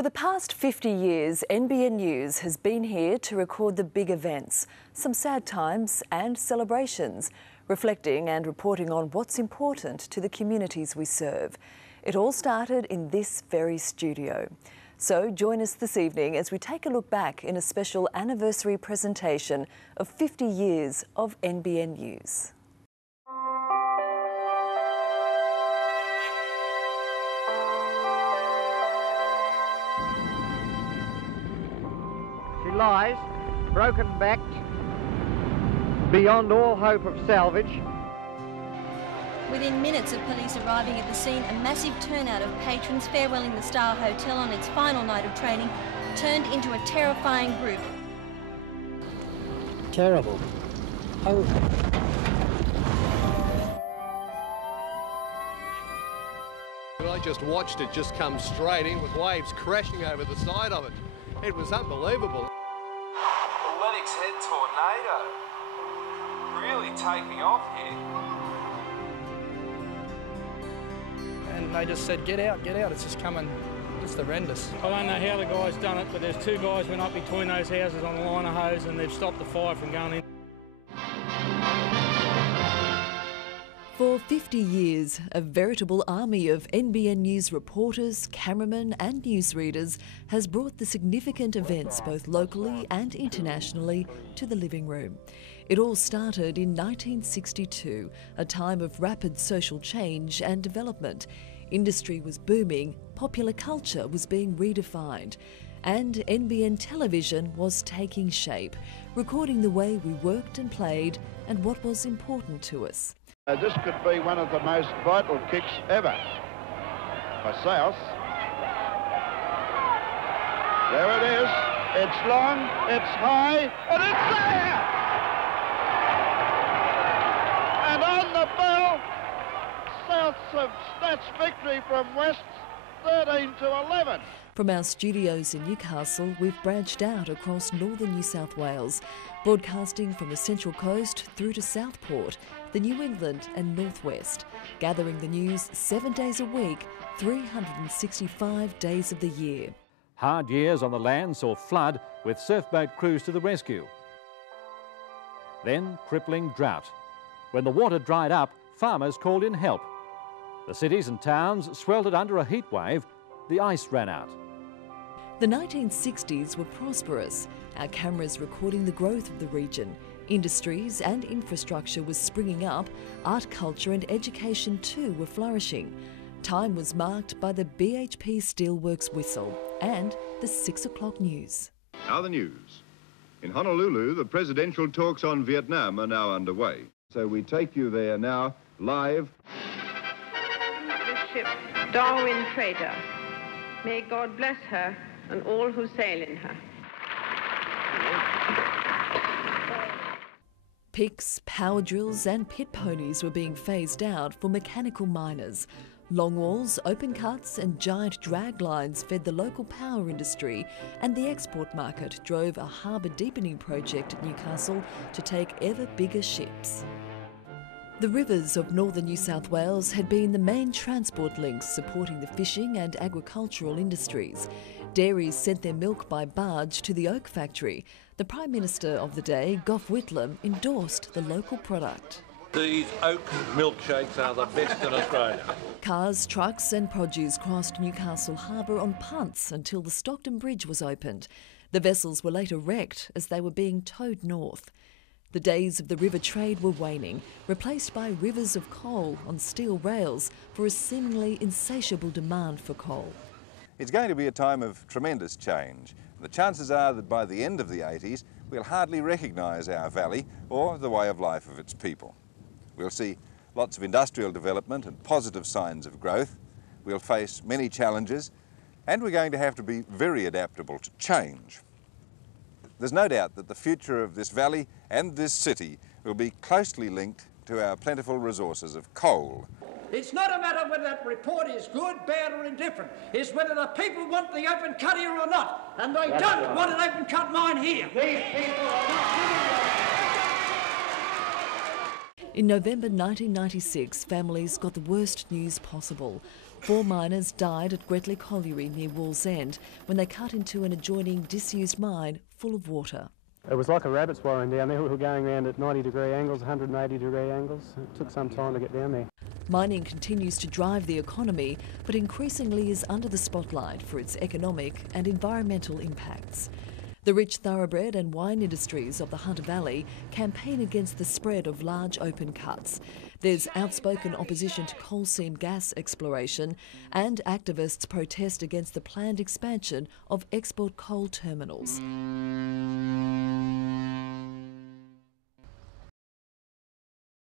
For the past 50 years, NBN News has been here to record the big events, some sad times and celebrations, reflecting and reporting on what's important to the communities we serve. It all started in this very studio. So join us this evening as we take a look back in a special anniversary presentation of 50 years of NBN News. She lies, broken-backed, beyond all hope of salvage. Within minutes of police arriving at the scene, a massive turnout of patrons farewelling the Star Hotel on its final night of training turned into a terrifying group. Terrible. Oh. I just watched it just come straight in with waves crashing over the side of it. It was unbelievable. The Lennox Head tornado really taking off here. And they just said, get out, it's just coming, it's horrendous. I don't know how the guys done it, but there's two guys went up between those houses on a line of hose and they've stopped the fire from going in. For 50 years, a veritable army of NBN News reporters, cameramen and newsreaders has brought the significant events both locally and internationally to the living room. It all started in 1962, a time of rapid social change and development. Industry was booming, popular culture was being redefined, and NBN television was taking shape, recording the way we worked and played and what was important to us. This could be one of the most vital kicks ever for South. There it is. It's long, it's high, and it's there! And on the bell, Souths have snatched victory from West 13 to 11. From our studios in Newcastle, we've branched out across northern New South Wales, broadcasting from the Central Coast through to Southport, the New England and Northwest, gathering the news 7 days a week, 365 days of the year. Hard years on the land saw flood with surfboat crews to the rescue. Then crippling drought. When the water dried up, farmers called in help. The cities and towns sweltered under a heat wave. The ice ran out. The 1960s were prosperous, our cameras recording the growth of the region. Industries and infrastructure was springing up, art, culture and education too were flourishing. Time was marked by the BHP Steelworks whistle and the 6 o'clock news. Now the news. In Honolulu, the presidential talks on Vietnam are now underway. So we take you there now, live. The ship Darwin Trader. May God bless her and all who sail in her. Picks, power drills and pit ponies were being phased out for mechanical miners. Longwalls, open cuts and giant drag lines fed the local power industry, and the export market drove a harbour deepening project at Newcastle to take ever bigger ships. The rivers of northern New South Wales had been the main transport links supporting the fishing and agricultural industries. Dairies sent their milk by barge to the oak factory. The Prime Minister of the day, Gough Whitlam, endorsed the local product. These oak milkshakes are the best in Australia. Cars, trucks and produce crossed Newcastle Harbour on punts until the Stockton Bridge was opened. The vessels were later wrecked as they were being towed north. The days of the river trade were waning, replaced by rivers of coal on steel rails for a seemingly insatiable demand for coal. It's going to be a time of tremendous change. The chances are that by the end of the 80s, we'll hardly recognise our valley or the way of life of its people. We'll see lots of industrial development and positive signs of growth. We'll face many challenges, and we're going to have to be very adaptable to change. There's no doubt that the future of this valley and this city will be closely linked to our plentiful resources of coal. It's not a matter whether that report is good, bad or indifferent. It's whether the people want the open cut here or not. And they don't want an open cut mine here. These people are not giving In November 1996, families got the worst news possible. 4 miners died at Gretley Colliery near Wallsend when they cut into an adjoining disused mine full of water. It was like a rabbit's warren down there. We were going around at 90-degree angles, 180-degree angles. It took some time to get down there. Mining continues to drive the economy, but increasingly is under the spotlight for its economic and environmental impacts. The rich thoroughbred and wine industries of the Hunter Valley campaign against the spread of large open cuts. There's outspoken opposition to coal seam gas exploration, and activists protest against the planned expansion of export coal terminals.